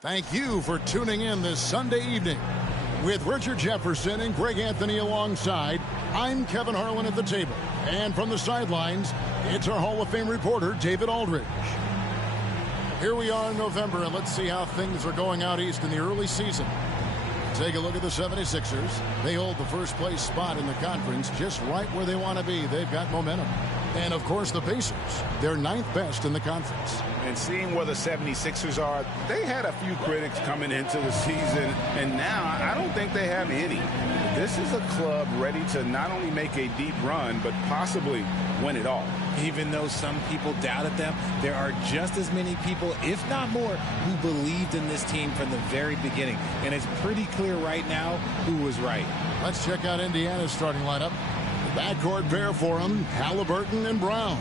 Thank you for tuning in this Sunday evening. With Richard Jefferson and Greg Anthony alongside, I'm Kevin Harlan at the table. And from the sidelines, it's our Hall of Fame reporter, David Aldridge. Here we are in November, and let's see how things are going out east in the early season. Take a look at the 76ers. They hold the first place spot in the conference just right where they want to be. They've got momentum. And, of course, the Pacers. They're 9th best in the conference. And seeing where the 76ers are, they had a few critics coming into the season, and now I don't think they have any. This is a club ready to not only make a deep run, but possibly win it all. Even though some people doubted them, there are just as many people, if not more, who believed in this team from the very beginning. And it's pretty clear right now who was right. Let's check out Indiana's starting lineup. The backcourt pair for them, Halliburton and Brown.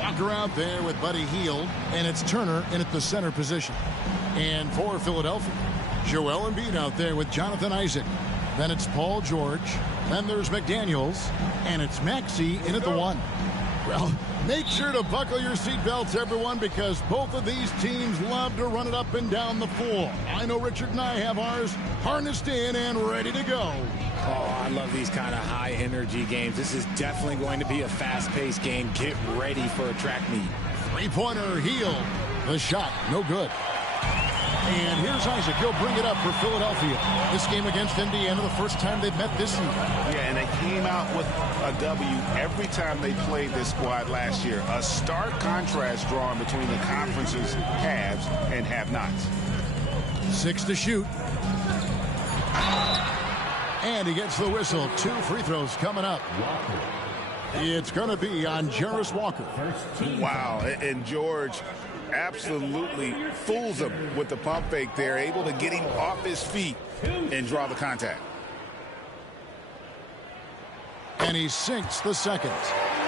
Walker out there with Buddy Hield, and it's Turner in at the center position. And for Philadelphia, Joel Embiid out there with Jonathan Isaac. Then it's Paul George. Then there's McDaniels, and it's Maxey in at the 1. Well, make sure to buckle your seatbelts, everyone, because both of these teams love to run it up and down the floor. I know Richard and I have ours harnessed in and ready to go. Oh, I love these kind of high-energy games. This is definitely going to be a fast-paced game. Get ready for a track meet. Three-pointer, Hield. The shot, no good. And here's Isaac. He'll bring it up for Philadelphia. This game against Indiana, the first time they've met this season. Yeah, and they came out with a W every time they played this squad last year. A stark contrast drawn between the conference's haves and have-nots. 6 to shoot. And he gets the whistle. 2 free throws coming up. It's going to be on Jarris Walker. Wow, and George absolutely fools him with the pump fake there, able to get him off his feet and draw the contact. And he sinks the second.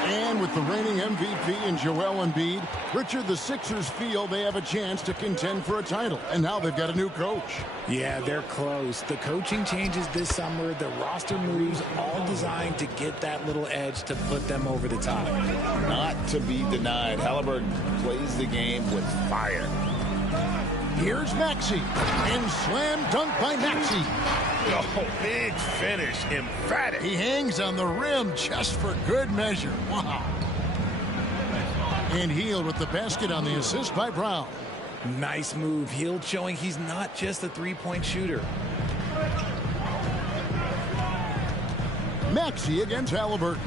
And with the reigning MVP in Joel Embiid, Richard, the Sixers feel they have a chance to contend for a title. And now they've got a new coach. Yeah, they're close. The coaching changes this summer, the roster moves, all designed to get that little edge to put them over the top. Not to be denied, Halliburton plays the game with fire. Here's Maxey, and slam dunk by Maxey. Oh, big finish, emphatic. He hangs on the rim just for good measure. Wow. And Hield with the basket on the assist by Brown. Nice move. Hield showing he's not just a three-point shooter. Maxey against Halliburton.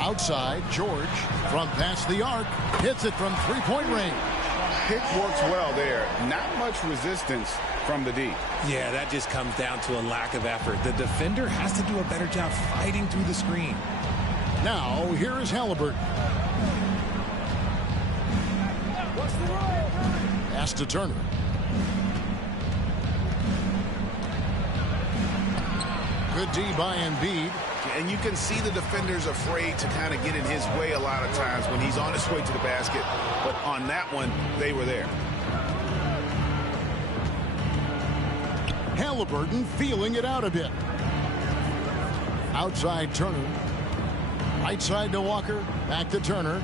Outside, George from past the arc. Hits it from three-point range. Pick works well there. Not much resistance from the D. Yeah, that just comes down to a lack of effort. The defender has to do a better job fighting through the screen. Now, here is Halliburton. Pass to Turner. Good D by Embiid. And you can see the defenders afraid to kind of get in his way a lot of times when he's on his way to the basket. But on that one, they were there. Halliburton feeling it out a bit. Outside Turner. Right side to Walker. Back to Turner.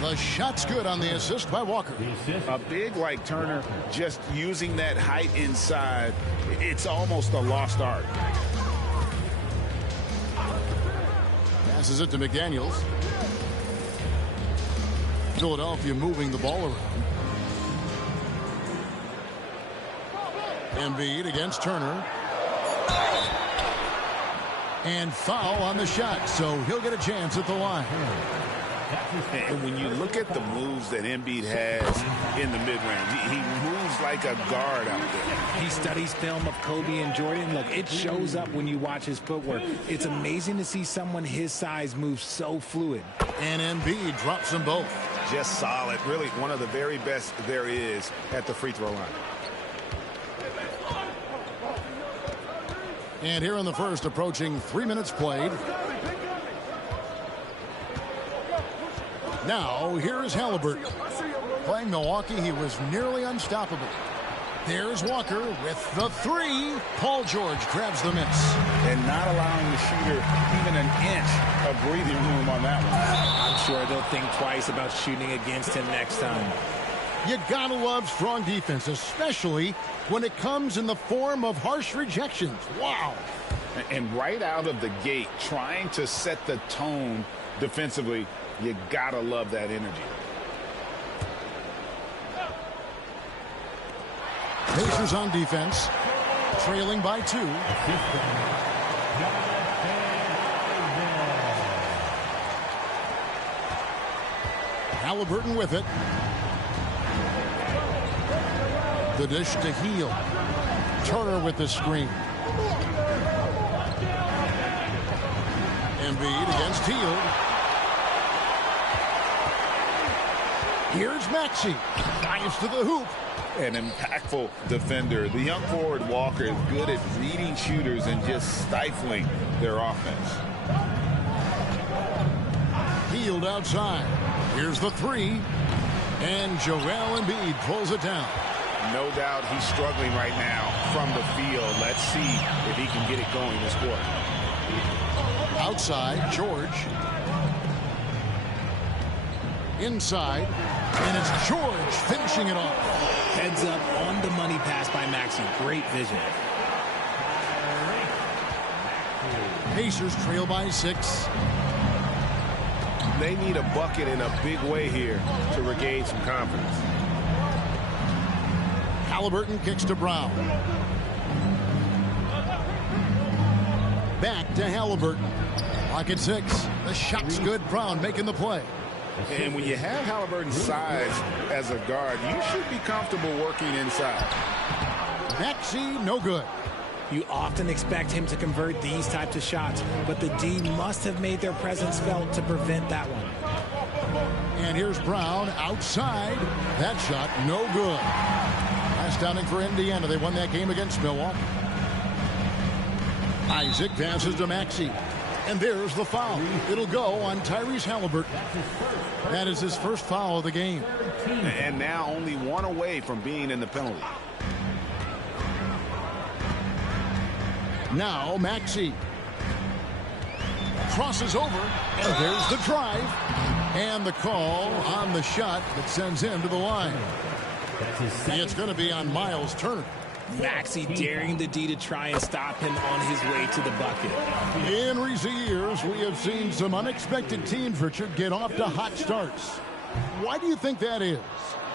The shot's good on the assist by Walker. A big like Turner, just using that height inside, it's almost a lost art. Passes it to McDaniels. Philadelphia moving the ball around. Embiid against Turner. And foul on the shot, so he'll get a chance at the line. And when you look at the moves that Embiid has in the mid-range, he moves like a guard out there. He studies film of Kobe and Jordan. Look, it shows up when you watch his footwork. It's amazing to see someone his size move so fluid. And Embiid drops them both. Just solid. Really one of the very best there is at the free throw line. And here in the first, approaching 3 minutes played. Now, here is Halliburton. Playing Milwaukee, he was nearly unstoppable. There's Walker with the three. Paul George grabs the miss. And not allowing the shooter even an inch of breathing room on that one. I I'm sure they'll think twice about shooting against him next time. You gotta love strong defense, especially when it comes in the form of harsh rejections. Wow. And right out of the gate, trying to set the tone defensively, you gotta love that energy. Pacers on defense, trailing by 2. Halliburton with it. The dish to Hield. Turner with the screen. Embiid against Hield. Here's Maxey. Dives to the hoop. An impactful defender. The young forward Walker is good at reading shooters and just stifling their offense. Hield outside. Here's the 3. And Joel Embiid pulls it down. No doubt he's struggling right now from the field. Let's see if he can get it going this quarter. Outside, George. Inside, and it's George finishing it off. Heads up on the money pass by Maxey. Great vision. Pacers trail by 6. They need a bucket in a big way here to regain some confidence. Halliburton kicks to Brown. Back to Halliburton. Lock at 6. The shot's good. Brown making the play. And when you have Halliburton's size as a guard, you should be comfortable working inside. Maxey, no good. You often expect him to convert these types of shots, but the D must have made their presence felt to prevent that one. And here's Brown outside. That shot, no good. Last outing for Indiana. They won that game against Milwaukee. Isaac passes to Maxey. And there's the foul. It'll go on Tyrese Halliburton. That is his first foul of the game. And now only one away from being in the penalty. Now Maxey. Crosses over, and there's the drive. And the call on the shot that sends him to the line. It's going to be on Myles Turner. Maxey daring the D to try and stop him on his way to the bucket. In recent years, we have seen some unexpected teams, Richard, get off to hot starts. Why do you think that is?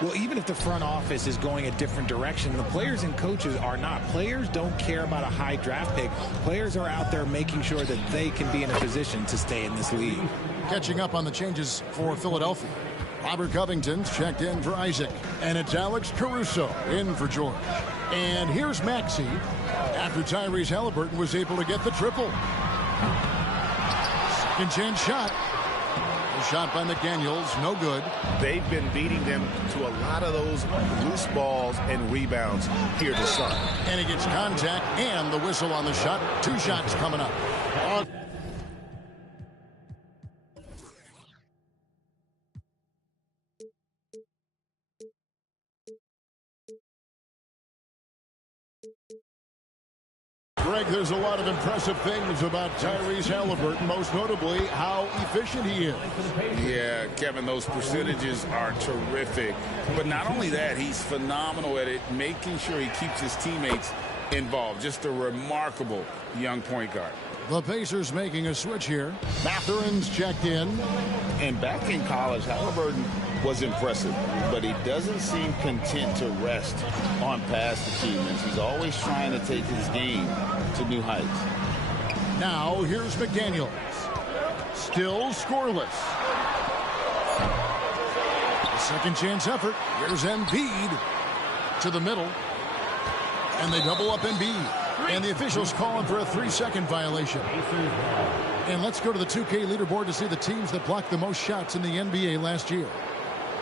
Well, even if the front office is going a different direction, the players and coaches are not. Players don't care about a high draft pick. Players are out there making sure that they can be in a position to stay in this league. Catching up on the changes for Philadelphia. Robert Covington's checked in for Isaac. And it's Alex Caruso in for George. And here's Maxey after Tyrese Halliburton was able to get the triple. Second chance shot. A shot by McDaniels, no good. They've been beating them to a lot of those loose balls and rebounds here to start. And he gets contact and the whistle on the shot. 2 shots coming up. Greg, there's a lot of impressive things about Tyrese Halliburton, most notably how efficient he is. Yeah, Kevin, those percentages are terrific. But not only that, he's phenomenal at it, making sure he keeps his teammates involved. Just a remarkable young point guard. The Pacers making a switch here. Matherin's checked in. And back in college, Halliburton was impressive, but he doesn't seem content to rest on past achievements. He's always trying to take his game to new heights. Now here's McDaniels. Still scoreless. A second chance effort. Here's Embiid to the middle. And they double up Embiid. And the officials calling for a 3-second violation. And let's go to the 2K leaderboard to see the teams that blocked the most shots in the NBA last year.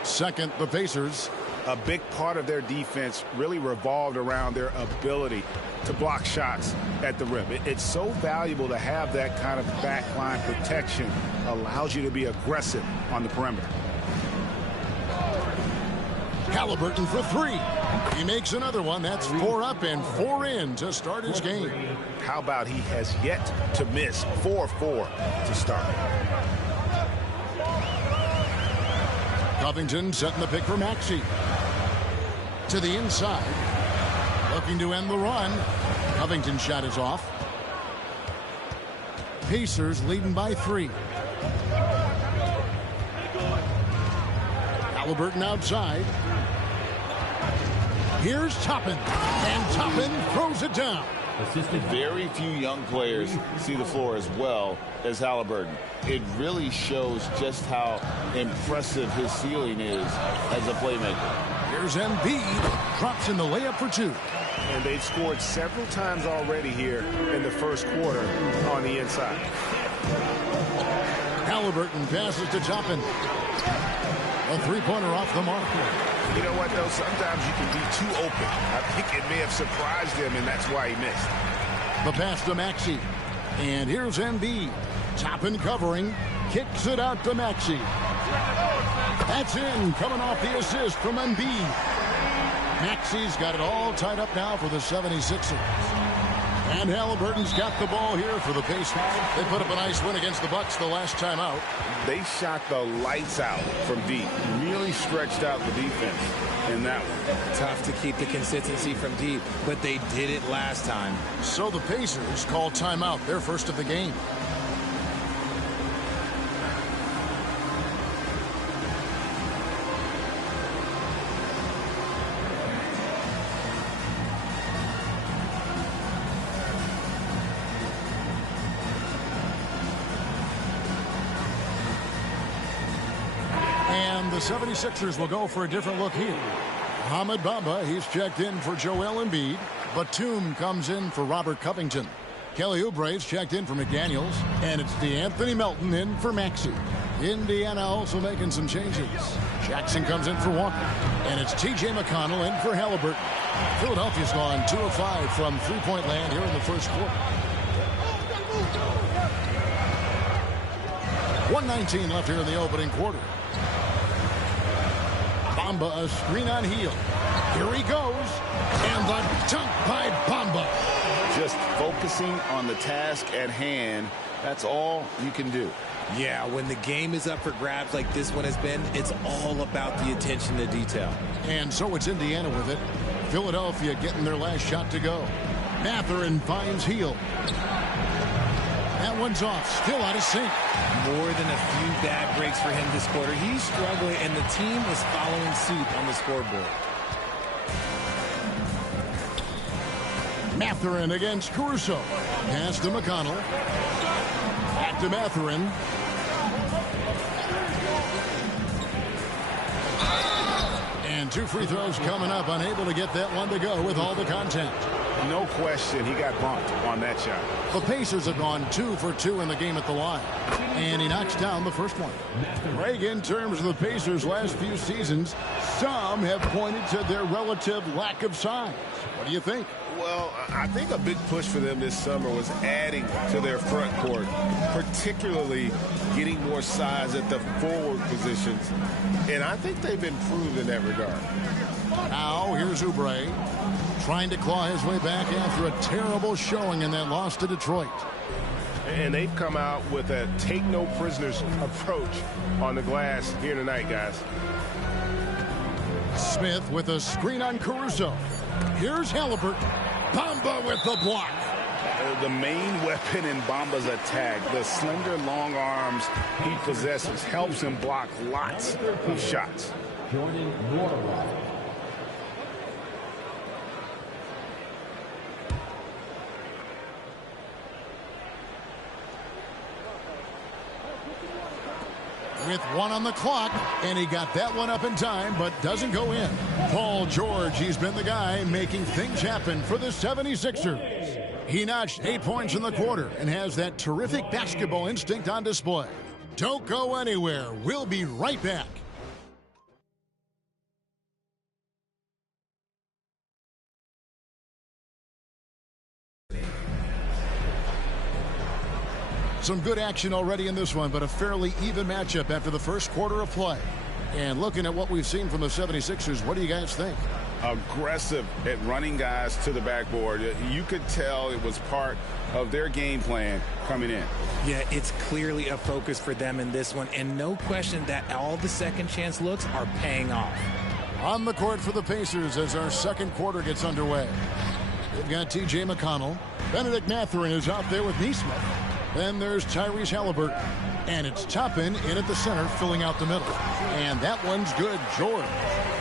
Second, the Pacers. A big part of their defense really revolved around their ability to block shots at the rim. It's so valuable to have that kind of backline protection. Allows you to be aggressive on the perimeter. Halliburton for 3. He makes another one. That's 4 up and 4 in to start his game. How about he has yet to miss 4-4 to start? Covington setting the pick for Maxey. To the inside. Looking to end the run. Covington's shot is off. Pacers leading by 3. Halliburton outside. Here's Toppin. And Toppin throws it down. Very few young players see the floor as well as Halliburton. It really shows just how impressive his ceiling is as a playmaker. Here's Embiid. Drops in the layup for 2. And they've scored several times already here in the first quarter on the inside. Halliburton passes to Toppin. A three-pointer off the mark. You know what, though? Sometimes you can be too open. I think it may have surprised him, and that's why he missed. The pass to Maxey. And here's Embiid. Toppin covering. Kicks it out to Maxey. That's in. Coming off the assist from Embiid. Maxey's got it all tied up now for the 76ers. And Halliburton's got the ball here for the Pacers. They put up a nice win against the Bucks the last time out. They shot the lights out from deep. Really stretched out the defense in that one. Tough to keep the consistency from deep, but they did it last time. So the Pacers call timeout, their first of the game. The 76ers will go for a different look here. Ahmed Bamba, he's checked in for Joel Embiid. Batum comes in for Robert Covington. Kelly Oubre's checked in for McDaniels. And it's DeAnthony Melton in for Maxey. Indiana also making some changes. Jackson comes in for Walker. And it's T.J. McConnell in for Halliburton. Philadelphia's gone 2 of 5 from three-point land here in the first quarter. 1:19 left here in the opening quarter. Bamba, a screen on Hield. Here he goes. And the dunk by Bamba. Just focusing on the task at hand. That's all you can do. Yeah, when the game is up for grabs like this one has been, it's all about the attention to detail. And so it's Indiana with it. Philadelphia getting their last shot to go. Mathurin finds Hield. That one's off. Still out of sync. More than a few bad breaks for him this quarter. He's struggling, and the team is following suit on the scoreboard. Mathurin against Caruso. Pass to McConnell. Back to Mathurin. And 2 free throws coming up. Unable to get that one to go with all the contact. No question, he got bumped on that shot. The Pacers have gone 2 for 2 in the game at the line. And he knocks down the first one. Greg, in terms of the Pacers' last few seasons, some have pointed to their relative lack of size. What do you think? Well, I think a big push for them this summer was adding to their front court, particularly getting more size at the forward positions. And I think they've improved in that regard. Now, here's Oubre. Trying to claw his way back after a terrible showing in that loss to Detroit. And they've come out with a take-no-prisoners approach on the glass here tonight, guys. Smith with a screen on Caruso. Here's Halliburton. Bamba with the block. The main weapon in Bamba's attack, the slender, long arms he possesses, helps him block lots of shots. With 1 on the clock, and he got that one up in time, but doesn't go in. Paul George, he's been the guy making things happen for the 76ers. He notched 8 points in the quarter and has that terrific basketball instinct on display. Don't go anywhere. We'll be right back. Some good action already in this one, but a fairly even matchup after the first quarter of play. And looking at what we've seen from the 76ers, what do you guys think? aggressive at running guys to the backboard. You could tell it was part of their game plan coming in. Yeah, it's clearly a focus for them in this one, and no question that all the second chance looks are paying off. On the court for the Pacers as our second quarter gets underway. They've got T.J. McConnell. Benedict Mathurin is out there with Neesmith. Then there's Tyrese Halliburton. And it's Toppin in at the center, filling out the middle. And that one's good, George.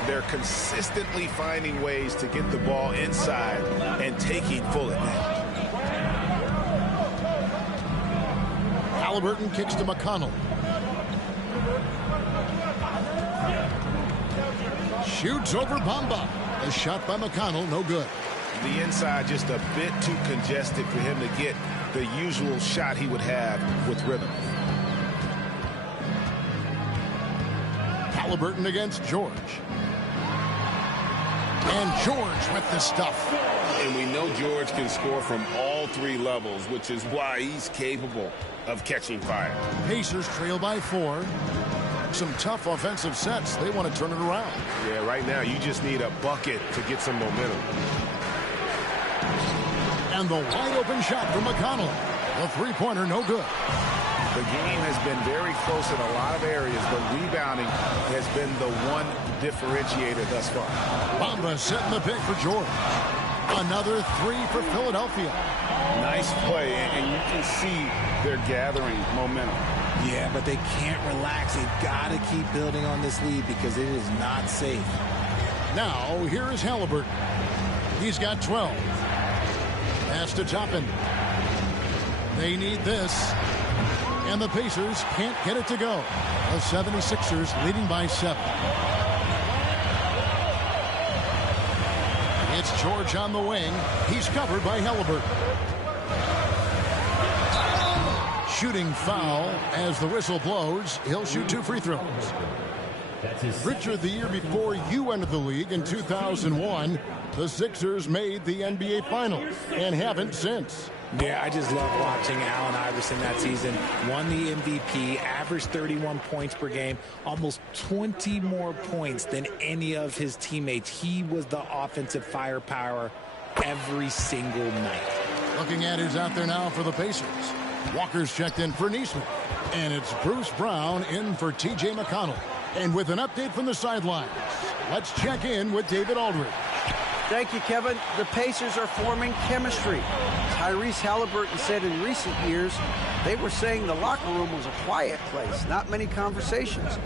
They're consistently finding ways to get the ball inside and taking full advantage. Halliburton kicks to McConnell. Shoots over Bamba. A shot by McConnell, no good. The inside just a bit too congested for him to get the usual shot he would have with rhythm. Halliburton against George. And George with the stuff. And we know George can score from all three levels, which is why he's capable of catching fire. Pacers trail by 4. Some tough offensive sets. They want to turn it around. Yeah, right now you just need a bucket to get some momentum. And the wide open shot from McConnell. The three-pointer, no good. The game has been very close in a lot of areas, but rebounding has been the one differentiator thus far. Bamba setting the pick for George. Another 3 for Philadelphia. Nice play, and you can see they're gathering momentum. Yeah, but they can't relax. They've got to keep building on this lead because it is not safe. Now, here is Halliburton. He's got 12. Pass to Toppin. They need this. And the Pacers can't get it to go. The 76ers leading by 7. It's George on the wing. He's covered by Halliburton. Shooting foul as the whistle blows. He'll shoot 2 free throws. Richard, the year before you entered the league in 2001, the Sixers made the NBA Finals and haven't since. Yeah, I just love watching Allen Iverson that season. Won the MVP, averaged 31 points per game, almost 20 more points than any of his teammates. He was the offensive firepower every single night. Looking at who's out there now for the Pacers. Walker's checked in for Neesmith. And it's Bruce Brown in for T.J. McConnell. And with an update from the sidelines, let's check in with David Aldridge. Thank you, Kevin. The Pacers are forming chemistry. Tyrese Halliburton said in recent years they were saying the locker room was a quiet place, not many conversations.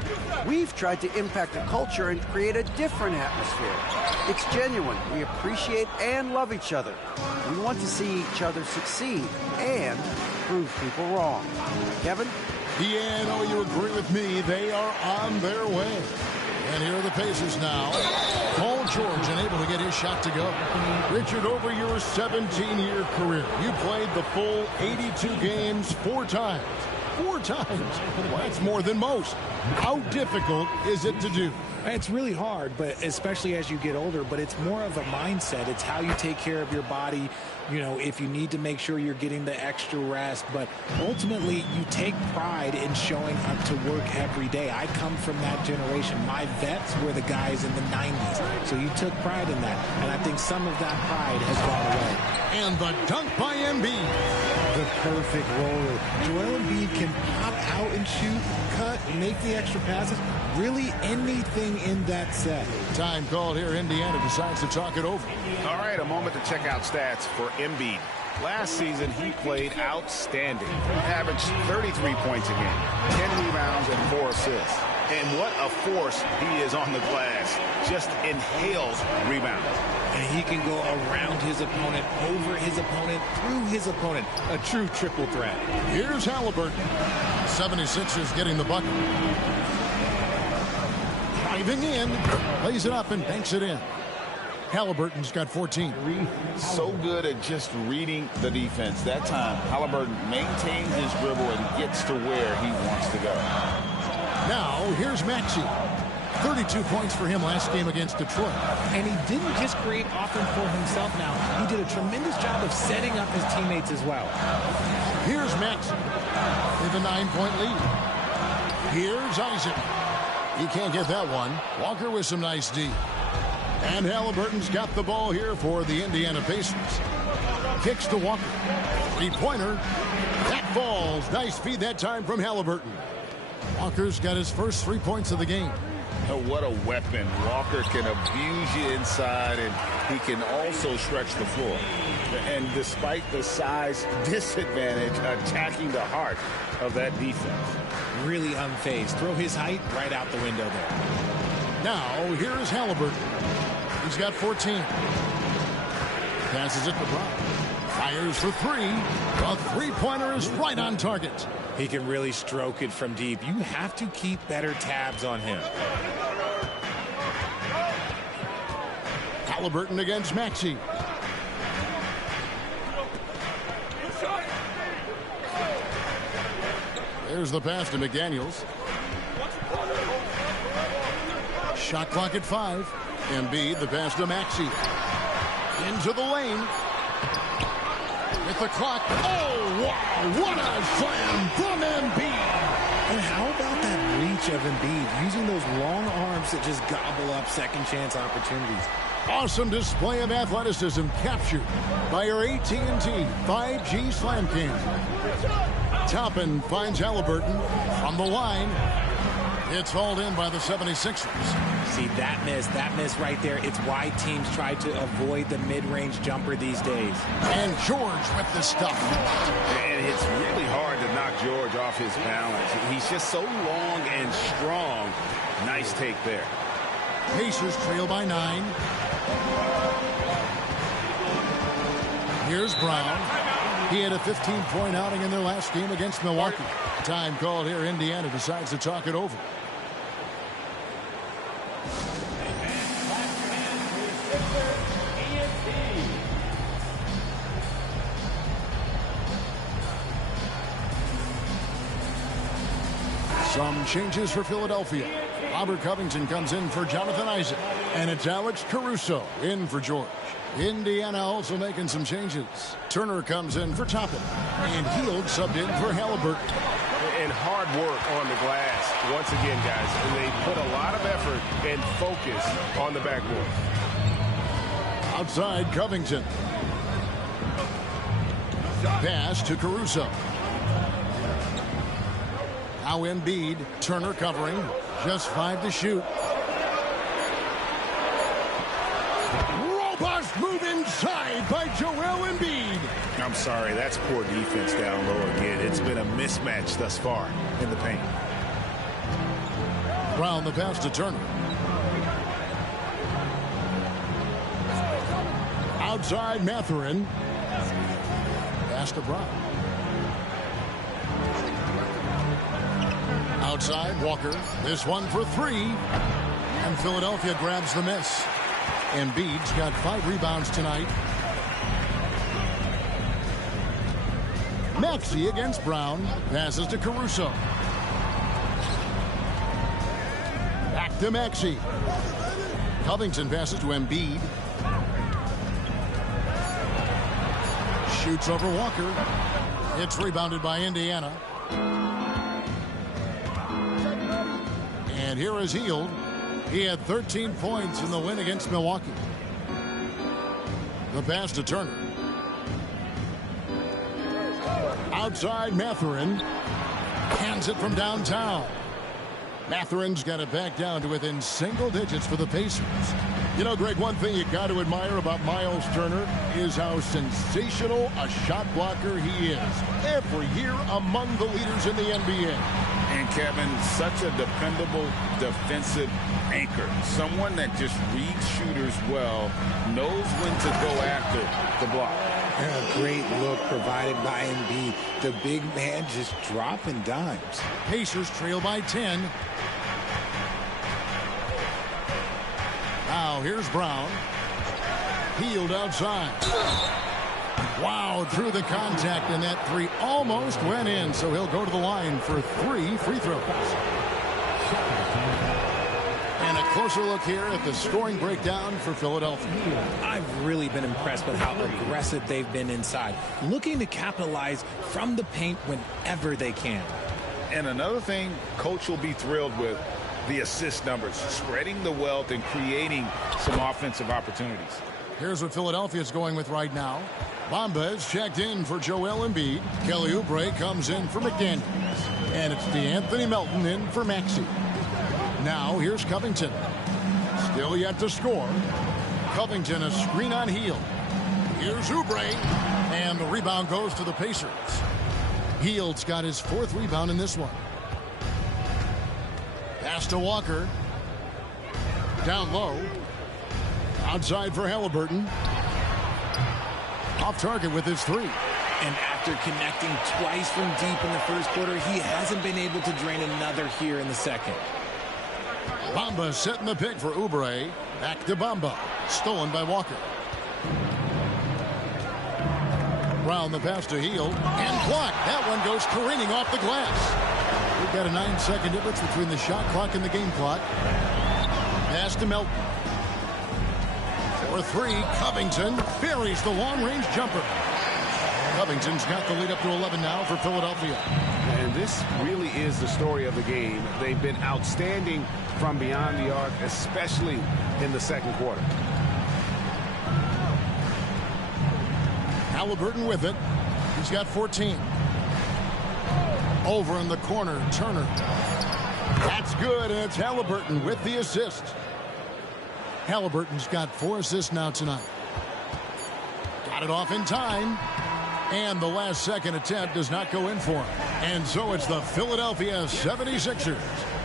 We've tried to impact the culture and create a different atmosphere. It's genuine. We appreciate and love each other. We want to see each other succeed and prove people wrong. Kevin? Yeah, no, you agree with me. They are on their way. And here are the Pacers now. Paul George unable to get his shot to go. Richard, over your 17-year career, you played the full 82 games 4 times. 4 times. Well, that's more than most. How difficult is it to do? It's really hard, but especially as you get older, but it's more of a mindset. It's how you take care of your body, you know, if you need to make sure you're getting the extra rest. But ultimately, you take pride in showing up to work every day. I come from that generation. My vets were the guys in the 90s. So you took pride in that. And I think some of that pride has gone away. And the dunk by Embiid. The perfect roller. Joel Embiid can pop out and shoot, cut, make the extra passes. Really anything in that set. Time called here. Indiana decides to talk it over. All right, a moment to check out stats for Embiid. Last season, he played outstanding. He averaged 33 points a game, 10 rebounds, and 4 assists. And what a force he is on the glass. Just inhales rebounds. And he can go around his opponent, over his opponent, through his opponent. A true triple threat. Here's Halliburton. 76ers getting the bucket. Driving in, lays it up and banks it in. Halliburton's got 14. So good at just reading the defense. That time, Halliburton maintains his dribble and gets to where he wants to go. Now, here's Maxey. 32 points for him last game against Detroit. And he didn't just create offense for himself now. He did a tremendous job of setting up his teammates as well. Here's Maxey with a 9-point lead. Here's Isaac. He can't get that one. Walker with some nice D. And Halliburton's got the ball here for the Indiana Pacers. Kicks to Walker. Three-pointer. That falls. Nice feed that time from Halliburton. Walker's got his first 3 points of the game. Oh, what a weapon. Walker can abuse you inside, and he can also stretch the floor. And despite the size disadvantage, attacking the heart of that defense. Really unfazed. Throw his height right out the window there. Now, here is Halliburton. He's got 14. Passes it to Brown. Fires for three. The three-pointer is right on target. He can really stroke it from deep. You have to keep better tabs on him. Halliburton against Maxey. There's the pass to McDaniels. Shot clock at 5. Embiid, the pass to Maxey. Into the lane. With the clock. Oh, wow. What a slam from Embiid. And how about that reach of Embiid, using those long arms that just gobble up second chance opportunities. Awesome display of athleticism captured by our AT&T 5G Slam Cam. Toppin finds Halliburton from the line. It's hauled in by the 76ers. See, that miss right there. It's why teams try to avoid the mid-range jumper these days. And George with the stuff. And it's really hard to knock George off his balance. He's just so long and strong. Nice take there. Pacers trail by 9. Here's Brown. He had a 15-point outing in their last game against Milwaukee. Time called here. Indiana decides to talk it over. Some changes for Philadelphia. Robert Covington comes in for Jonathan Isaac. And it's Alex Caruso in for George. Indiana also making some changes. Turner comes in for Toppin. And Hield subbed in for Halliburton. And hard work on the glass. Once again, guys, they put a lot of effort and focus on the backboard. Outside, Covington. Pass to Caruso. Now Embiid. Turner covering. Just 5 to shoot. Robust move inside by Joel Embiid. I'm sorry, that's poor defense down low again. It's been a mismatch thus far in the paint. Brown the pass to Turner. Outside Mathurin. Pass to Brown. Outside Walker. This one for 3. And Philadelphia grabs the miss. Embiid's got 5 rebounds tonight. Maxey against Brown. Passes to Caruso. Back to Maxey. Covington passes to Embiid. Shoots over Walker. It's rebounded by Indiana. And here is Hield. He had 13 points in the win against Milwaukee. The pass to Turner. Outside Mathurin. Hands it from downtown. Mathurin's got it back down to within single digits for the Pacers. You know, Greg, one thing you got to admire about Myles Turner is how sensational a shot blocker he is. Every year among the leaders in the NBA. And Kevin, such a dependable defensive anchor. Someone that just reads shooters well, knows when to go after the block. A great look provided by Embiid. The big man just dropping dimes. Pacers trail by 10. Now here's Brown. Hield outside. Wow, through the contact, and that 3 almost went in, so he'll go to the line for 3 free throws. And a closer look here at the scoring breakdown for Philadelphia. I've really been impressed with how aggressive they've been inside, looking to capitalize from the paint whenever they can. And another thing Coach will be thrilled with, the assist numbers, spreading the wealth and creating some offensive opportunities. Here's what Philadelphia is going with right now. Bamba is checked in for Joel Embiid. Kelly Oubre comes in for McDaniels. And it's DeAnthony Melton in for Maxey. Now here's Covington. Still yet to score. Covington a screen on Hield. Here's Oubre. And the rebound goes to the Pacers. Hield's got his 4th rebound in this one. Pass to Walker. Down low. Outside for Halliburton. Off target with his 3. And after connecting twice from deep in the first quarter, he hasn't been able to drain another here in the second. Bamba setting the pick for Oubre. Back to Bamba. Stolen by Walker. Brown the pass to Hield. And blocked. That one goes careening off the glass. We've got a 9-second difference between the shot clock and the game clock. Pass to Melton. For 3, Covington buries the long-range jumper. Covington's got the lead up to 11 now for Philadelphia. And this really is the story of the game. They've been outstanding from beyond the arc, especially in the second quarter. Halliburton with it. He's got 14. Over in the corner, Turner. That's good, and it's Halliburton with the assist. Halliburton's got 4 assists now tonight. Got it off in time. And the last second attempt does not go in for him. And so it's the Philadelphia 76ers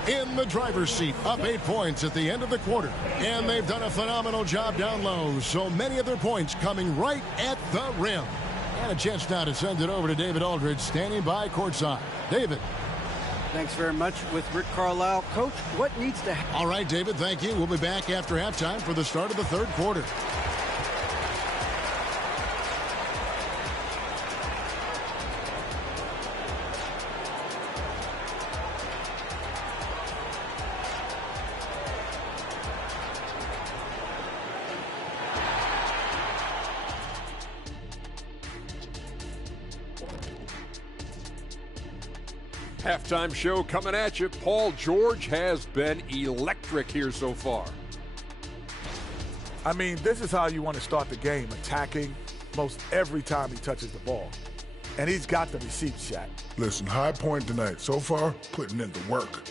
in the driver's seat, up 8 points at the end of the quarter. And they've done a phenomenal job down low. So many of their points coming right at the rim. And a chance now to send it over to David Aldridge, standing by courtside. David. Thanks very much with Rick Carlisle. Coach, what needs to happen? All right, David, thank you. We'll be back after halftime for the start of the third quarter. Halftime show coming at you. Paul George has been electric here so far. I mean, this is how you want to start the game, attacking most every time he touches the ball. And he's got the receipt shot. Listen, high point tonight. So far, putting in the work.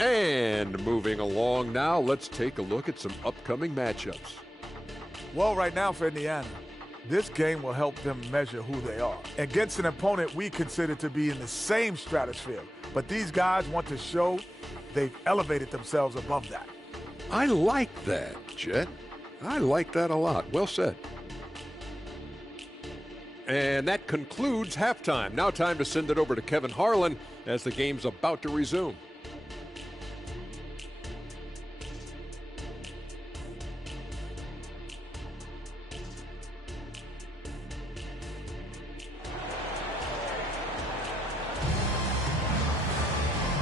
And moving along now, let's take a look at some upcoming matchups. Well, right now for Indiana, this game will help them measure who they are against an opponent we consider to be in the same stratosphere. But these guys want to show they've elevated themselves above that. I like that, Jet. I like that a lot. Well said. And that concludes halftime. Now time to send it over to Kevin Harlan as the game's about to resume.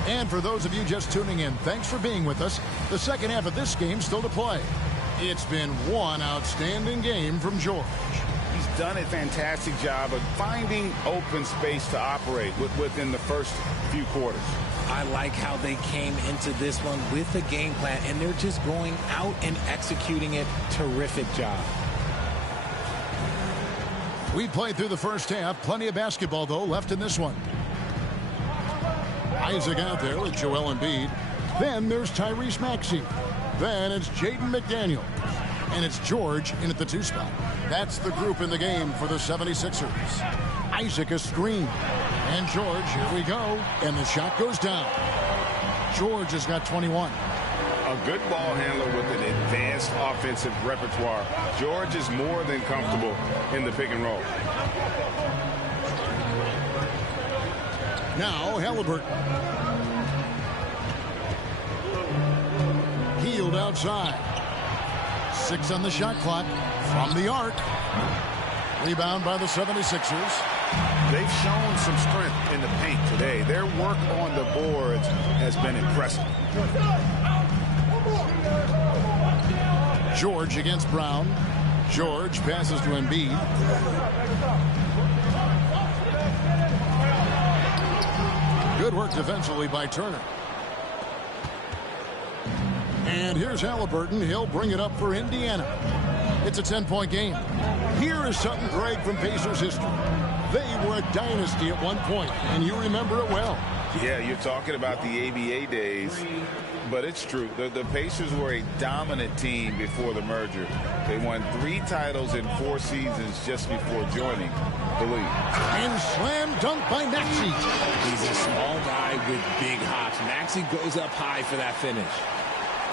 And for those of you just tuning in, thanks for being with us. The second half of this game still to play. It's been one outstanding game from George. He's done a fantastic job of finding open space to operate within the first few quarters. I like how they came into this one with a game plan, and they're just going out and executing it. Terrific job. We played through the first half. Plenty of basketball, though, left in this one. Isaac out there with Joel Embiid. Then there's Tyrese Maxey. Then it's Jaden McDaniel. And it's George in at the 2 spot. That's the group in the game for the 76ers. Isaac a screen. And George, here we go. And the shot goes down. George has got 21. A good ball handler with an advanced offensive repertoire. George is more than comfortable in the pick and roll. Now Halliburton. Hield outside. 6 on the shot clock from the arc. Rebound by the 76ers. They've shown some strength in the paint today. Their work on the boards has been impressive. George against Brown. George passes to Embiid. Good work defensively by Turner. And here's Halliburton. He'll bring it up for Indiana. It's a 10-point game. Here is something, Greg, from Pacers history. They were a dynasty at one point, and you remember it well. Yeah, you're talking about the ABA days, but it's true. The Pacers were a dominant team before the merger. They won 3 titles in 4 seasons just before joining the league. And slam dunk by Maxey. He's a small guy with big hops. Maxey goes up high for that finish.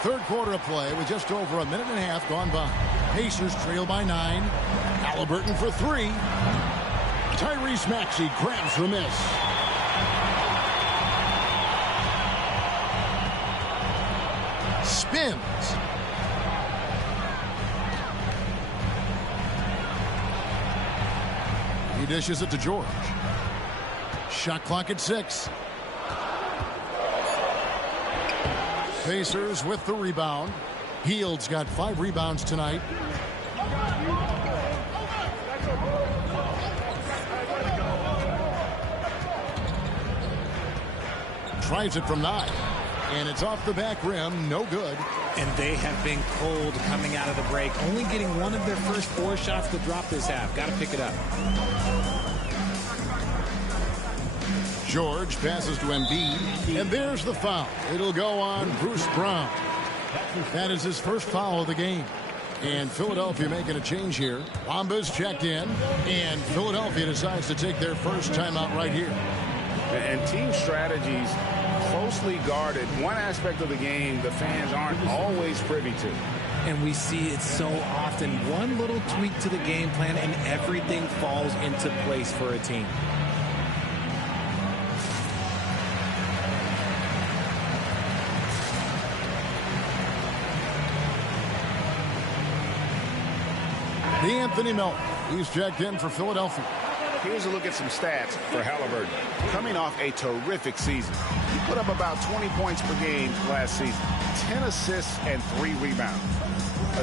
Third quarter of play with just over a minute and a half gone by. Pacers trail by 9. Halliburton for 3. Tyrese Maxey grabs the miss. Spins. He dishes it to George. Shot clock at 6. Pacers with the rebound. Hield's got 5 rebounds tonight. Tries it from 9. And it's off the back rim. No good. And they have been cold coming out of the break. Only getting one of their first 4 shots to drop this half. Got to pick it up. George passes to Embiid. And there's the foul. It'll go on Bruce Brown. That is his first foul of the game. And Philadelphia making a change here. Bamba's checked in. And Philadelphia decides to take their first timeout right here. And team strategies closely guarded. One aspect of the game the fans aren't always privy to. And we see it so often. One little tweak to the game plan and everything falls into place for a team. Anthony Melton. He's checked in for Philadelphia. Here's a look at some stats for Halliburton. Coming off a terrific season. He put up about 20 points per game last season. 10 assists and 3 rebounds.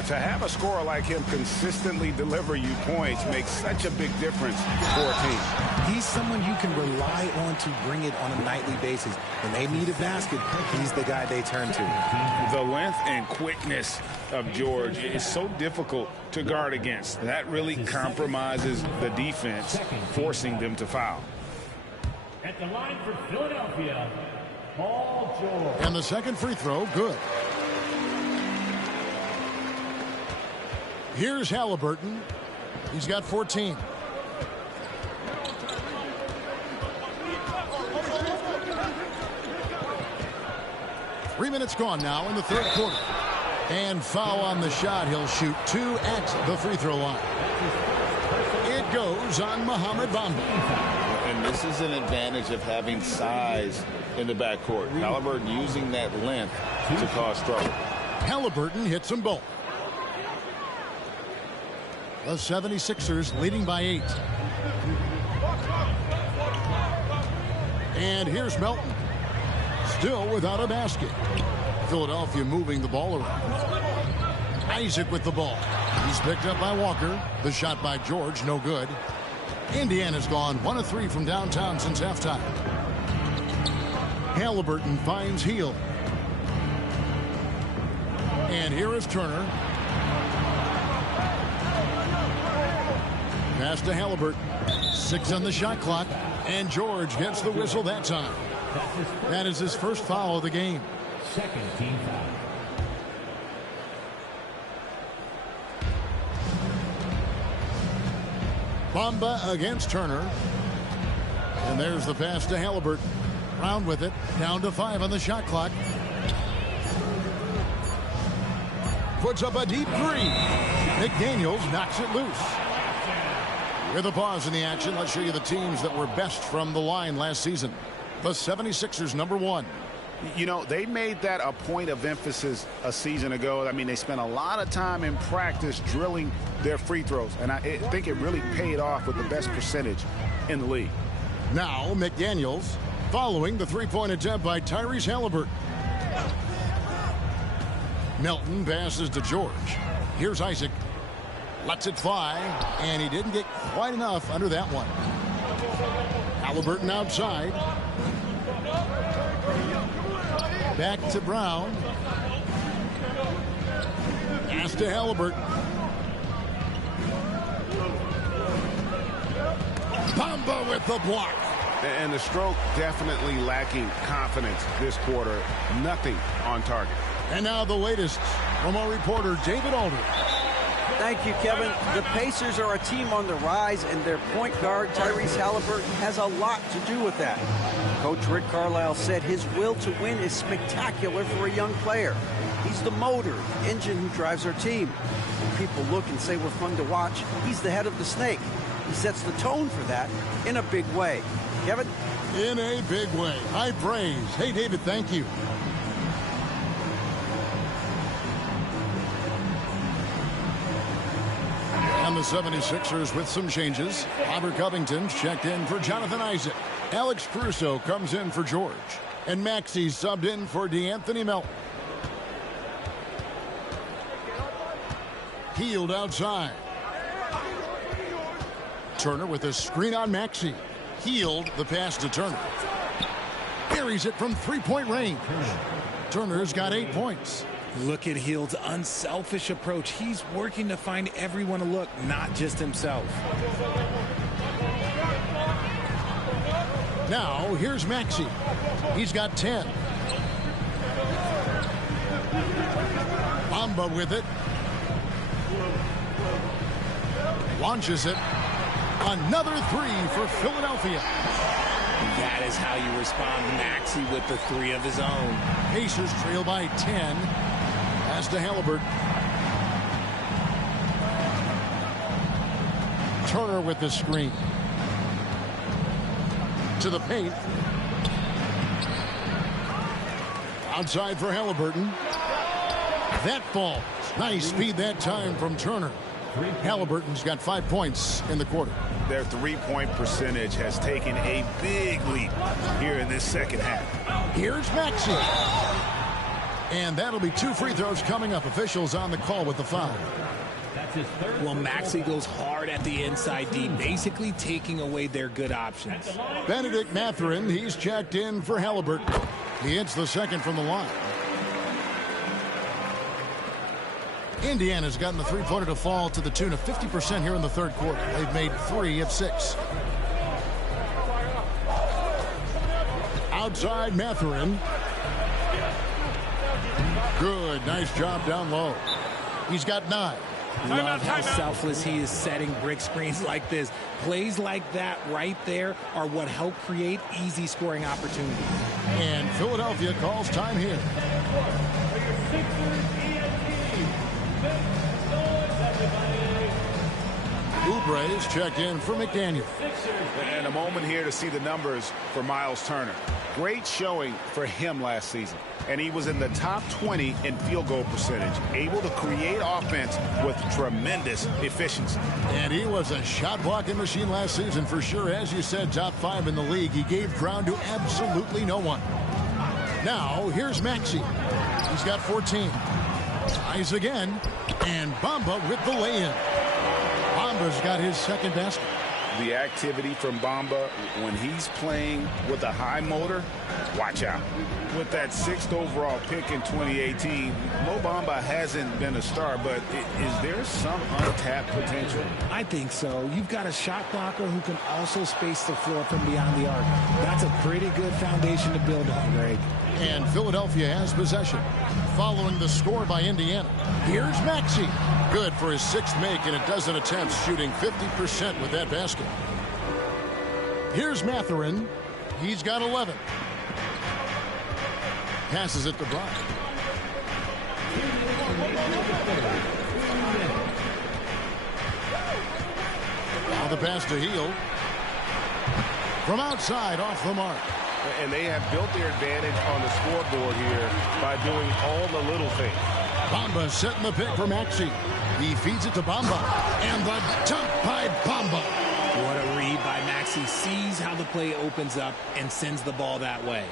To have a scorer like him consistently deliver you points makes such a big difference for a team. He's someone you can rely on to bring it on a nightly basis. When they need a basket, he's the guy they turn to. The length and quickness of George is so difficult to guard against. That really compromises the defense, forcing them to foul. At the line for Philadelphia, Paul George. And the second free throw, good. Here's Halliburton. He's got 14. Three minutes gone now in the third quarter. And foul on the shot. He'll shoot 2 at the free throw line. It goes on Mohamed Bamba. And this is an advantage of having size in the backcourt. Halliburton using that length to cause trouble. Halliburton hits them both. The 76ers leading by 8. And here's Melton. Still without a basket. Philadelphia moving the ball around. Isaac with the ball. He's picked up by Walker. The shot by George, no good. Indiana's gone 1 of 3 from downtown since halftime. Halliburton finds Hield. And here is Turner. Pass to Halliburton. 6 on the shot clock. And George gets the whistle that time. That is his first foul of the game. Second team foul. Bamba against Turner. And there's the pass to Halliburton. Brown with it. Down to 5 on the shot clock. Puts up a deep 3. McDaniels knocks it loose. With a pause in the action, let's show you the teams that were best from the line last season. The 76ers, number 1. You know, they made that a point of emphasis a season ago. I mean, they spent a lot of time in practice drilling their free throws, and I think it really paid off with the best percentage in the league. Now, McDaniels following the three-point attempt by Tyrese Halliburton. Melton passes to George. Here's Isaac. Lets it fly, and he didn't get quite enough under that one. Halliburton outside. Back to Brown. Pass to Halliburton. Bamba with the block. And the stroke definitely lacking confidence this quarter. Nothing on target. And now the latest from our reporter, David Alder. Thank you, Kevin. The Pacers are a team on the rise, and their point guard, Tyrese Halliburton, has a lot to do with that. Coach Rick Carlisle said his will to win is spectacular for a young player. He's the motor, the engine who drives our team. When people look and say we're fun to watch, he's the head of the snake. He sets the tone for that in a big way. Kevin? In a big way. High praise. Hey, David, thank you. And the 76ers with some changes. Robert Covington's checked in for Jonathan Isaac. Alex Caruso comes in for George. And Maxey subbed in for DeAnthony Melton. Healed outside. Turner with a screen on Maxey. Healed the pass to Turner. Buries it from three-point range. Turner's got 8 points. Look at Hield's unselfish approach. He's working to find everyone to look, not just himself. Now, here's Maxey. He's got 10. Bamba with it. Launches it. Another three for Philadelphia. That is how you respond. Maxey with the three of his own. Pacers trail by 10. Pass to Halliburton. Turner with the screen. To the paint. Outside for Halliburton. That falls. Nice speed that time from Turner. Halliburton's got 5 points in the quarter. Their three-point percentage has taken a big leap here in this second half. Here's Maxey. And that'll be 2 free throws coming up. Officials on the call with the foul. Well, Maxey goes hard at the inside D, basically taking away their good options. Benedict Mathurin, he's checked in for Halliburton. He hits the second from the line. Indiana's gotten the three-pointer to fall to the tune of 50% here in the third quarter. They've made 3 of 6. Outside Mathurin. Good. Nice job down low. He's got 9. Love how selfless he is setting brick screens like this. Plays like that right there are what help create easy scoring opportunities. And Philadelphia calls time here. Oubre is checked in for McDaniel. And a moment here to see the numbers for Myles Turner. Great showing for him last season. And he was in the top 20 in field goal percentage. Able to create offense with tremendous efficiency. And he was a shot blocking machine last season for sure. As you said, top 5 in the league. He gave ground to absolutely no one. Now, here's Maxey. He's got 14. Tries again. And Bamba with the lay-in. Bamba's got his second basket. The activity from Bamba when he's playing with a high motor, watch out. With that 6th overall pick in 2018, Mo Bamba hasn't been a star, but is there some untapped potential? I think so. You've got a shot blocker who can also space the floor from beyond the arc. That's a pretty good foundation to build on, Greg. And Philadelphia has possession. Following the score by Indiana. Here's Maxey. Good for his 6th make in a dozen attempts, shooting 50% with that basket. Here's Mathurin. He's got 11. Passes it to Brown. Now the pass to Hield. From outside, off the mark. And they have built their advantage on the scoreboard here by doing all the little things. Bamba setting the pick for Maxey. He feeds it to Bamba. And the dunk by Bamba. What a read by Maxey. Sees how the play opens up and sends the ball that way.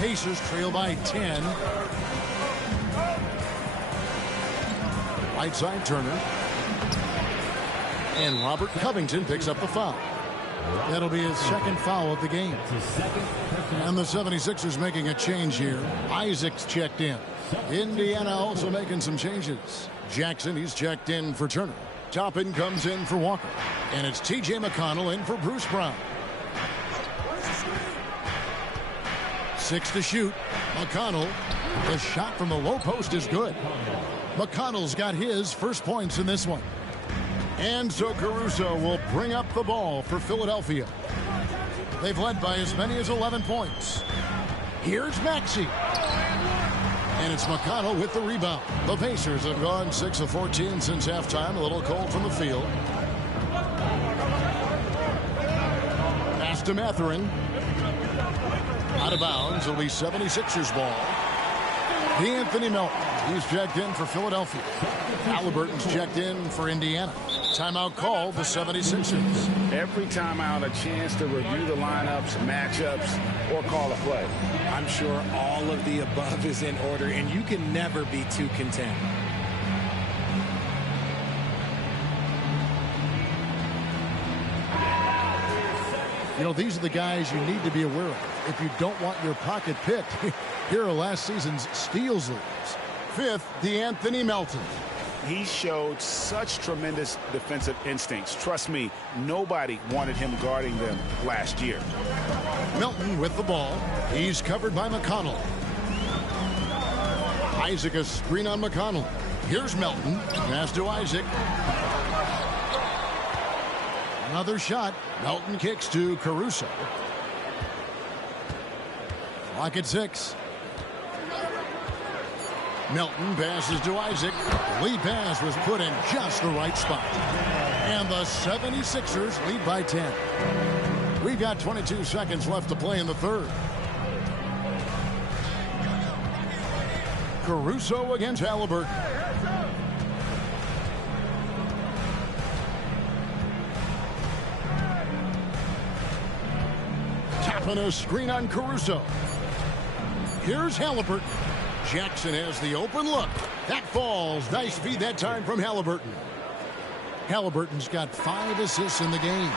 Pacers trail by 10. Right side Turner. And Robert Covington picks up the foul. That'll be his second foul of the game. And the 76ers making a change here. Isaac's checked in. Indiana also making some changes. Jackson, he's checked in for Turner. Toppin comes in for Walker. And it's T.J. McConnell in for Bruce Brown. 6 to shoot. McConnell. The shot from the low post is good. McConnell's got his first points in this one. And so Caruso will bring up the ball for Philadelphia. They've led by as many as 11 points. Here's Maxey. And it's McConnell with the rebound. The Pacers have gone 6 of 14 since halftime. A little cold from the field. Pass to Mathurin. Out of bounds. It'll be 76ers ball. Anthony Melton. He's checked in for Philadelphia. Halliburton's checked in for Indiana. Timeout called the 76ers. Every timeout, a chance to review the lineups, matchups, or call a play. I'm sure all of the above is in order, and you can never be too content. You know, these are the guys you need to be aware of if you don't want your pocket picked. Here are last season's steals leaders. 5th, DeAnthony Melton. He showed such tremendous defensive instincts. Trust me, nobody wanted him guarding them last year. Melton with the ball. He's covered by McConnell. Isaac a screen on McConnell. Here's Melton. Pass to Isaac. Another shot. Melton kicks to Caruso. Clock at 6. Melton passes to Isaac. Lead pass was put in just the right spot. And the 76ers lead by 10. We've got 22 seconds left to play in the third. Caruso against Halliburton. Tapping a screen on Caruso. Here's Halliburton. Jackson has the open look. That falls. Nice feed that time from Halliburton. Halliburton's got 5 assists in the game.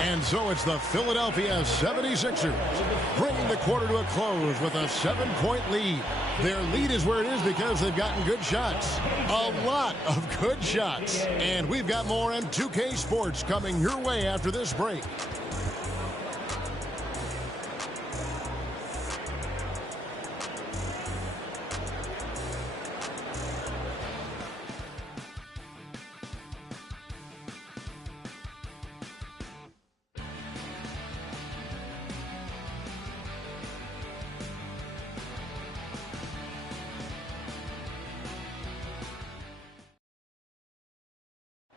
And so it's the Philadelphia 76ers bringing the quarter to a close with a 7-point lead. Their lead is where it is because they've gotten good shots. A lot of good shots. And we've got more M2K Sports coming your way after this break.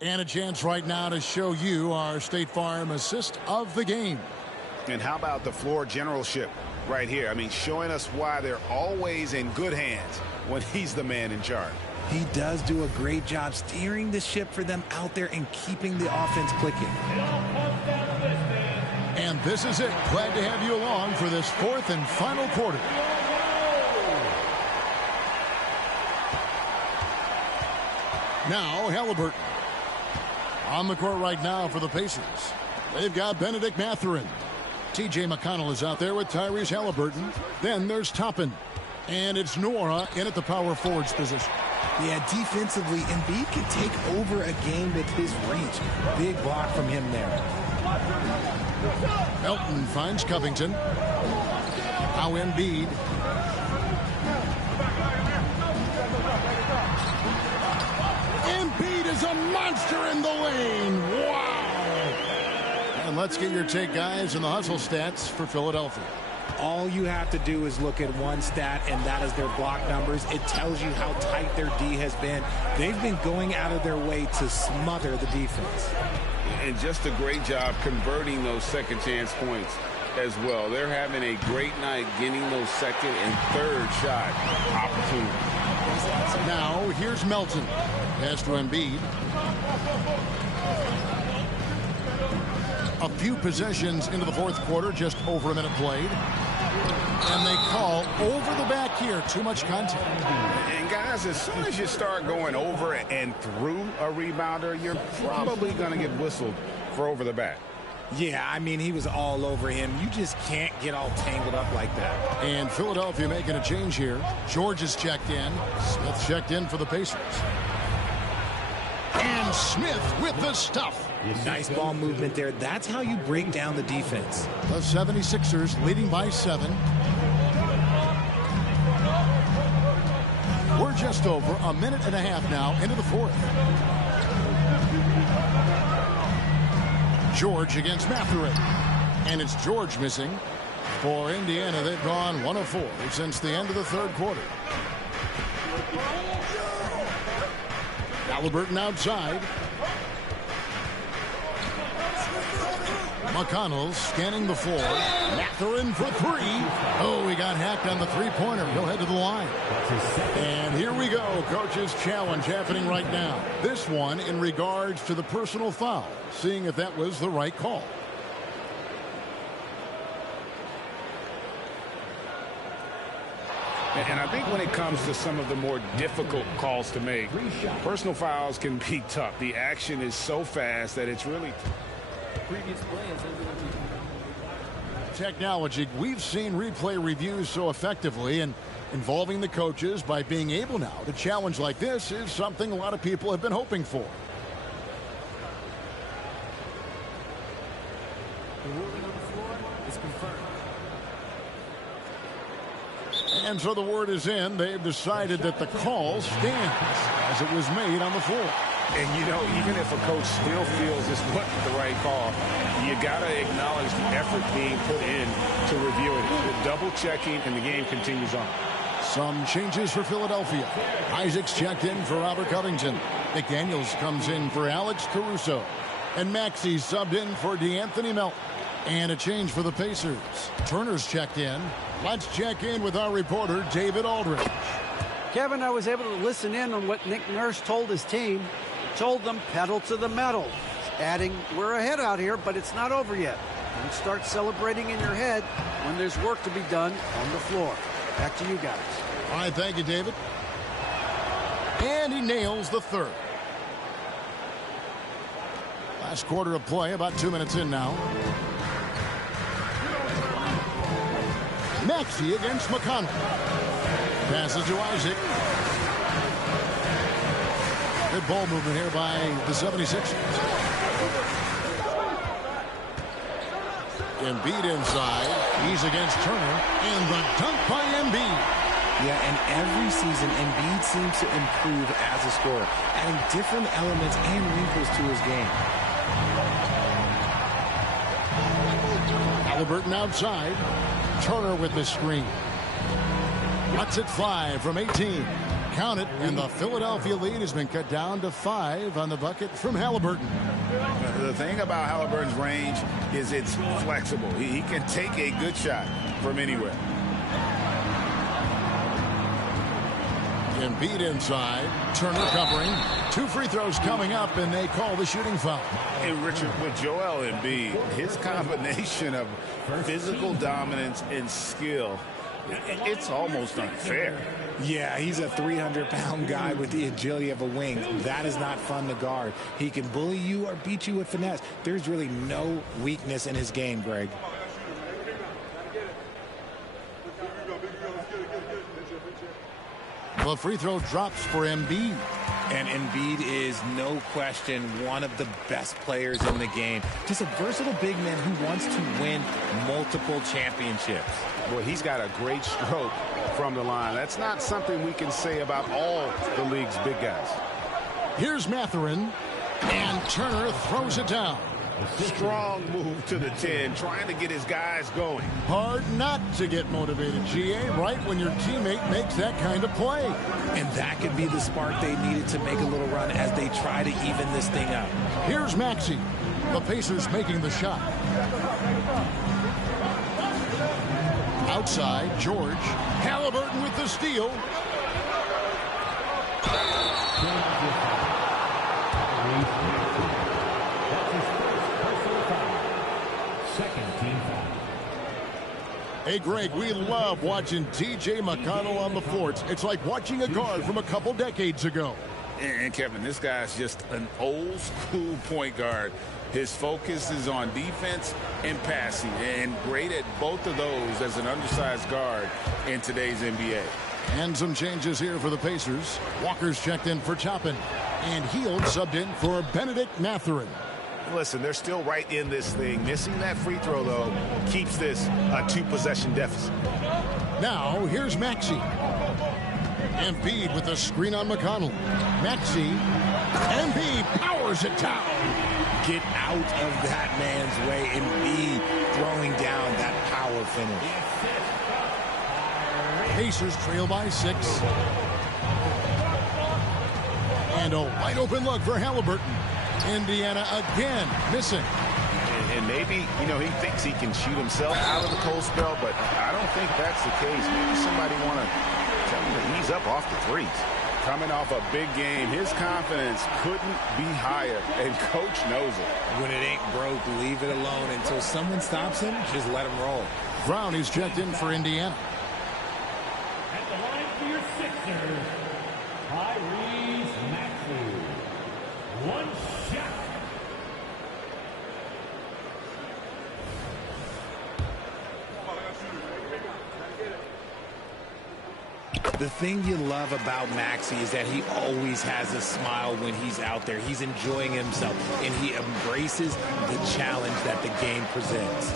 And a chance right now to show you our State Farm assist of the game. And how about the floor generalship right here? I mean, showing us why they're always in good hands when he's the man in charge. He does do a great job steering the ship for them out there and keeping the offense clicking. And this is it. Glad to have you along for this 4th and final quarter. Now Halliburton. On the court right now for the Pacers. They've got Benedict Mathurin. T.J. McConnell is out there with Tyrese Halliburton. Then there's Toppin. And it's Nora in at the power forwards position. Yeah, defensively, Embiid can take over a game at his reach. Big block from him there. Melton finds Covington. Now Embiid. Embiid is a monster in the lane. Wow. And let's get your take, guys, and the hustle stats for Philadelphia. All you have to do is look at one stat, and that is their block numbers. It tells you how tight their D has been. They've been going out of their way to smother the defense. And just a great job converting those second chance points as well. They're having a great night getting those second and third shot opportunities. Now here's Melton. Pass to Embiid. A few possessions into the fourth quarter, just over a minute played. And they call over the back here. Too much contact. And guys, as soon as you start going over and through a rebounder, you're probably going to get whistled for over the back. Yeah, I mean, he was all over him. You just can't get all tangled up like that. And Philadelphia making a change here. George is checked in. Smith checked in for the Pacers. And Smith with the stuff. Nice ball movement there. That's how you break down the defense. The 76ers leading by 7. We're just over a minute and a half now into the fourth. George against Mathurin. And it's George missing. For Indiana, they've gone 1 of 4 since the end of the third quarter. Halliburton outside. McConnell scanning the floor. Mathurin for 3. Oh, he got hacked on the three-pointer. He'll head to the line. And here we go. Coach's challenge happening right now. This one in regards to the personal foul. Seeing if that was the right call. And I think when it comes to some of the more difficult calls to make, personal fouls can be tough. The action is so fast that it's really technology. We've seen replay reviews so effectively, and involving the coaches by being able now to challenge like this is something a lot of people have been hoping for. The ruling on the floor is confirmed. And so the word is in. They've decided that the call stands as it was made on the floor. And, you know, even if a coach still feels this wasn't the right call, you got to acknowledge the effort being put in to review it. The double checking, and the game continues on. Some changes for Philadelphia. Isaac's checked in for Robert Covington. McDaniels comes in for Alex Caruso. And Maxey subbed in for DeAnthony Melton. And a change for the Pacers. Turner's checked in. Let's check in with our reporter, David Aldridge. Kevin, I was able to listen in on what Nick Nurse told his team. Told them pedal to the metal. Adding, we're ahead out here, but it's not over yet. And start celebrating in your head when there's work to be done on the floor. Back to you guys. All right, thank you, David. And he nails the third. Last quarter of play, about 2 minutes in now. Maxey against McConnell. Passes to Isaac. Good ball movement here by the 76ers. Embiid inside. He's against Turner. And the dunk by Embiid. Yeah, and every season, Embiid seems to improve as a scorer, adding different elements and wrinkles to his game. Halliburton outside. Turner with the screen. Cuts it 5 from 18. Count it, and the Philadelphia lead has been cut down to 5 on the bucket from Halliburton. The thing about Halliburton's range is it's flexible. He can take a good shot from anywhere. Embiid inside. Turner covering. 2 free throws coming up, and they call the shooting foul. And Richard, with Joel Embiid, his combination of physical dominance and skill, it's almost unfair. Yeah, he's a 300-pound guy with the agility of a wing. That is not fun to guard. He can bully you or beat you with finesse. There's really no weakness in his game, Greg. The free throw drops for Embiid. And Embiid is, no question, one of the best players in the game. Just a versatile big man who wants to win multiple championships. Boy, he's got a great stroke from the line. That's not something we can say about all the league's big guys. Here's Mathurin, and Turner throws it down. Strong move to the 10, trying to get his guys going. Hard not to get motivated, GA, right when your teammate makes that kind of play. And that could be the spark they needed to make a little run as they try to even this thing up. Here's Maxey. The Pacers making the shot. Outside, George. Halliburton with the steal. Hey, Greg, we love watching T.J. McConnell on the floor. It's like watching a guard from a couple decades ago. And Kevin, this guy's just an old school point guard. His focus is on defense and passing, and great at both of those as an undersized guard in today's NBA. And some changes here for the Pacers. Walker's checked in for Toppin, and Hield subbed in for Benedict Mathurin. Listen, they're still right in this thing. Missing that free throw, though, keeps this a two-possession deficit. Now, here's Maxey. Embiid with a screen on McConnell. Maxey. Embiid powers it down. Get out of that man's way. Embiid throwing down that power finish. Pacers trail by 6. And a wide open look for Halliburton. Indiana again missing. And maybe, he thinks he can shoot himself out of the cold spell, but I don't think that's the case. Maybe somebody want to tell him to ease up off the threes. Coming off a big game, his confidence couldn't be higher, and coach knows it. When it ain't broke, leave it alone until someone stops him. Just let him roll. Brown is checked in for Indiana. At the line for your Sixers, Tyrese Maxey. One shot. The thing you love about Maxey is that he always has a smile when he's out there. He's enjoying himself, and he embraces the challenge that the game presents.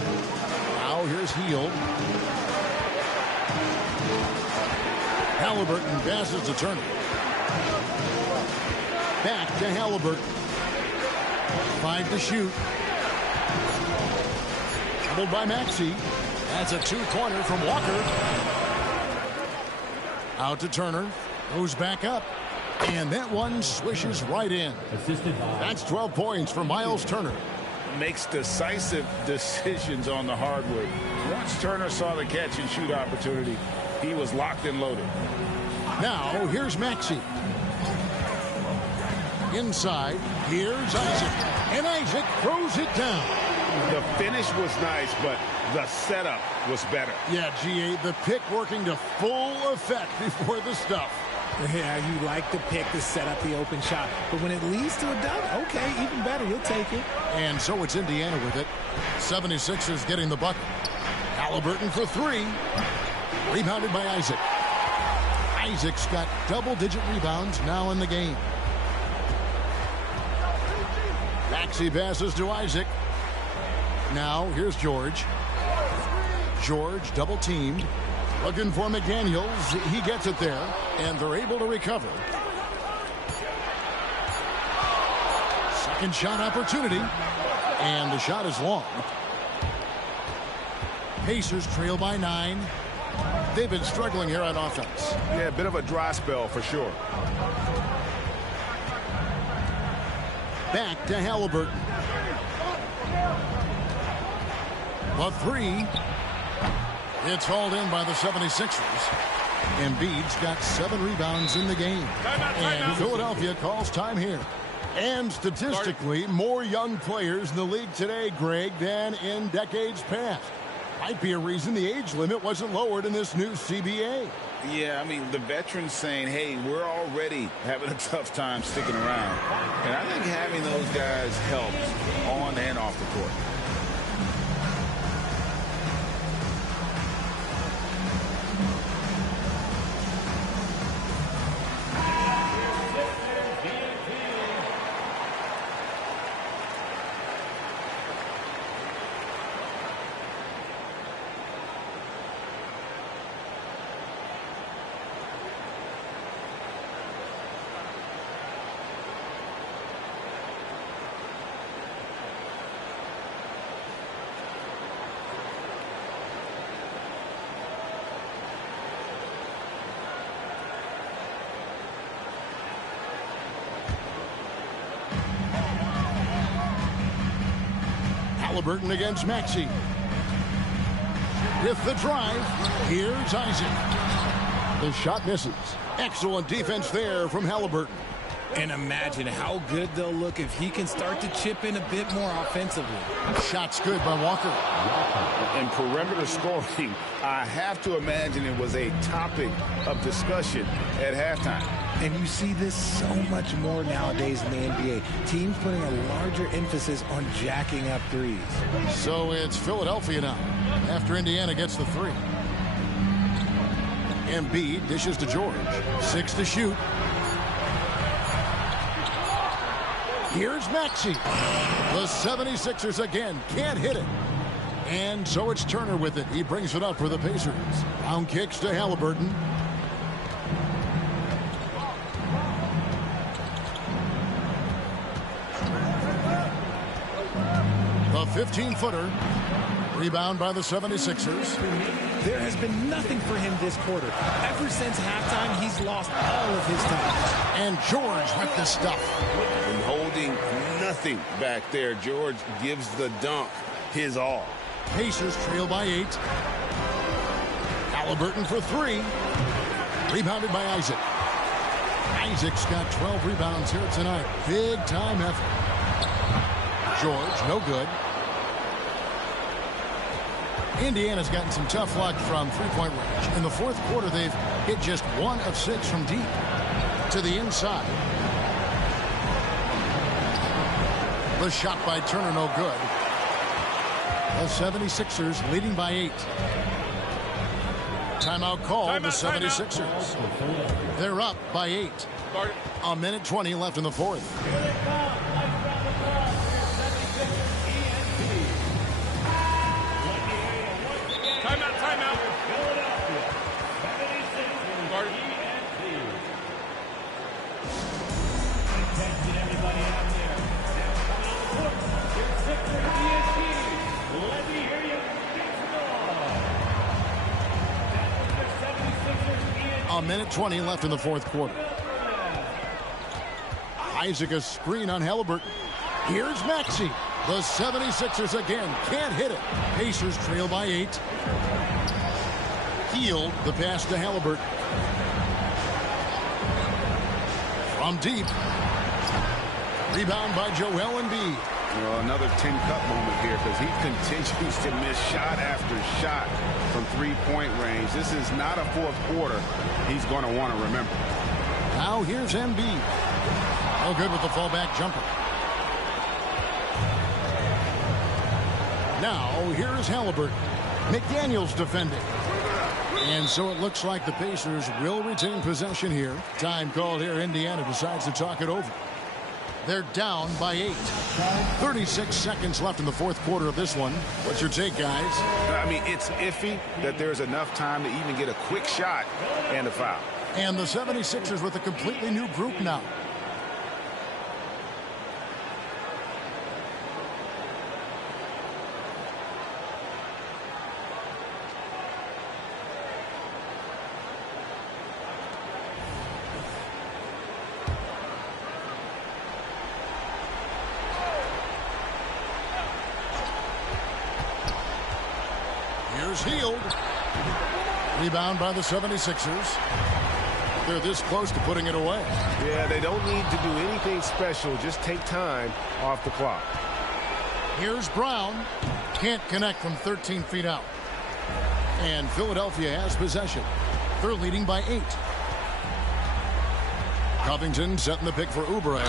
Now here's Hield. Halliburton passes to Turner. Back to Halliburton. 5 to shoot. Doubled by Maxey. That's a two-pointer from Walker. Out to Turner. Goes back up. And that one swishes right in. That's 12 points for Myles Turner. Makes decisive decisions on the hardwood. Once Turner saw the catch and shoot opportunity, he was locked and loaded. Now, here's Maxey. Inside, here's Isaac. And Isaac throws it down. The finish was nice, but the setup was better. Yeah, G.A., the pick working to full effect before the stuff. Yeah, you like the pick to set up the open shot. But when it leads to a dunk, okay, even better. You'll take it. And so it's Indiana with it. 76ers getting the bucket. Halliburton for 3. Rebounded by Isaac. Isaac's got double-digit rebounds now in the game. Maxey passes to Isaac. Now, here's George. George double-teamed. Looking for McDaniels. He gets it there, and they're able to recover. Second shot opportunity, and the shot is long. Pacers trail by 9. They've been struggling here on offense. Yeah, a bit of a dry spell for sure. Back to Halliburton. The 3. It's hauled in by the 76ers. Embiid's got 7 rebounds in the game. And Philadelphia calls time here. And statistically, more young players in the league today, Greg, than in decades past. Might be a reason the age limit wasn't lowered in this new CBA. Yeah, I mean, the veterans saying, hey, we're already having a tough time sticking around. And I think having those guys helps on and off the court. Halliburton against Maxey. With the drive, here's Isaac. The shot misses. Excellent defense there from Halliburton. And imagine how good they'll look if he can start to chip in a bit more offensively. Shot's good by Walker. And perimeter scoring, I have to imagine it was a topic of discussion at halftime. And you see this so much more nowadays in the NBA. Teams putting a larger emphasis on jacking up threes. So it's Philadelphia now after Indiana gets the three. Embiid dishes to George. 6 to shoot. Here's Maxey. The 76ers again can't hit it. And so it's Turner with it. He brings it up for the Pacers. Down kicks to Halliburton. The 15-footer. Rebound by the 76ers. There has been nothing for him this quarter. Ever since halftime, he's lost all of his time. And George with the stuff. And holding nothing back there. George gives the dunk his all. Pacers trail by 8. Halliburton for 3. Rebounded by Isaac. Isaac's got 12 rebounds here tonight. Big time effort. George, no good. Indiana's gotten some tough luck from three-point range. In the fourth quarter, they've hit just 1 of 6 from deep. To the inside. The shot by Turner, no good. The 76ers leading by 8. Timeout call, the 76ers. They're up by 8. A minute 20 left in the fourth. Timeout. A minute 20 left in the fourth quarter. Isaac a screen on Halliburton. Here's Maxey. The 76ers again can't hit it. Pacers trail by 8. Healed the pass to Halliburton. From deep. Rebound by Joel Embiid. Well, another tin cup moment here because he continues to miss shot after shot from three-point range. This is not a fourth quarter he's going to want to remember. Now here's Embiid. No good with the fallback jumper. Now here's Halliburton. McDaniels defending. And so it looks like the Pacers will retain possession here. Time called here. Indiana decides to talk it over. They're down by 8. 36 seconds left in the fourth quarter of this one. What's your take, guys? I mean, it's iffy that there's enough time to even get a quick shot and a foul. And the 76ers with a completely new group now. Healed. Rebound by the 76ers. They're this close to putting it away. Yeah, they don't need to do anything special. Just take time off the clock. Here's Brown. Can't connect from 13 feet out. And Philadelphia has possession. They're leading by 8. Covington setting the pick for Oubre.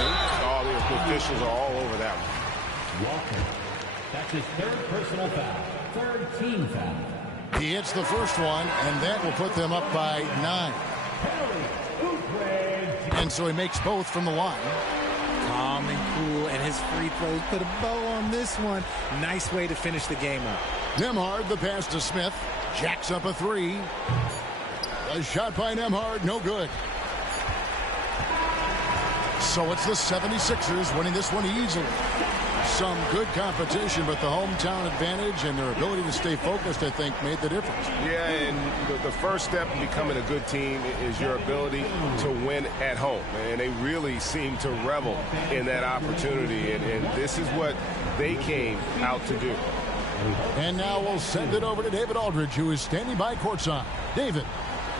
All the officials are all over that one. Walker. That's his third personal foul. Third team foul. He hits the first one, and that will put them up by 9. And so he makes both from the line. Calm and cool, and his free throws put a bow on this one. Nice way to finish the game up. Nembhard, the pass to Smith. Jacks up a 3. A shot by Nembhard, no good. So it's the 76ers winning this one easily. Some good competition, but the hometown advantage and their ability to stay focused, I think, made the difference. Yeah, and the first step in becoming a good team is your ability to win at home. And they really seem to revel in that opportunity, and this is what they came out to do. And now we'll send it over to David Aldridge, who is standing by courtside. David.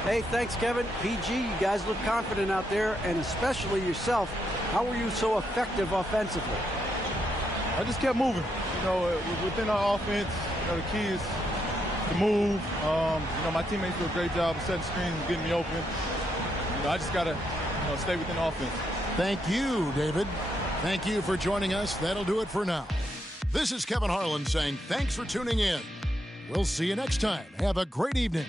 Hey, thanks, Kevin. PG, you guys look confident out there, and especially yourself. How were you so effective offensively? I just kept moving. You know, within our offense, the key is to move. My teammates do a great job of setting screens and getting me open. I just got to stay within offense. Thank you, David. Thank you for joining us. That'll do it for now. This is Kevin Harlan saying thanks for tuning in. We'll see you next time. Have a great evening.